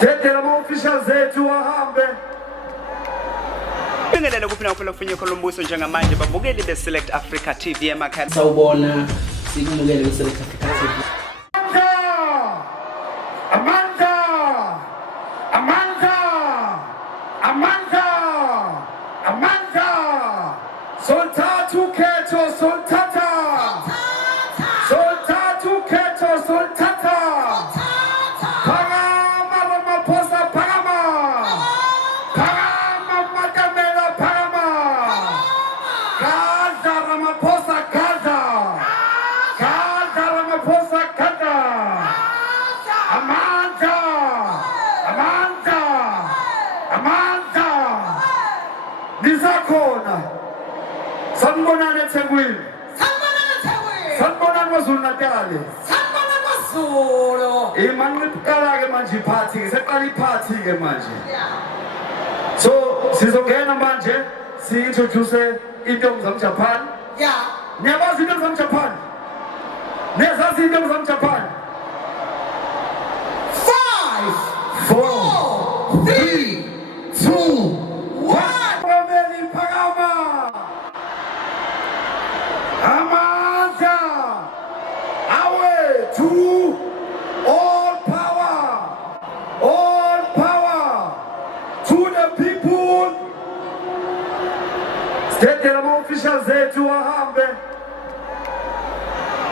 Sithethe lama officials zethu wahambe. Bingelele kuphina kuphela kufinyeko lombuso njengamanje babukeli beSelect Africa TV emakhaya. Sawubona sikumukele beSelect Africa TV. Amanda! Soltatu keto soltata! Soltatu keto soltata! Parama Ramaphosa parama! Parama Makamela parama! Gaza Ramaphosa Gaza! Gaza Ramaphosa Gaza! Amanda! Nizakhona! Sanibonani eThekwini. Sanibonani KwaZulu-Natal. Imani iqala ke manje iphathi ke seqala iphathi ke manje. So sizongena manje si-introduce intombi zam-Japan. Yeah. Niyabazi intombi zam-Japan? Niyazazi intombi zam-Japan? 5, 4, 3, 2, 1. Amanda! Away! 2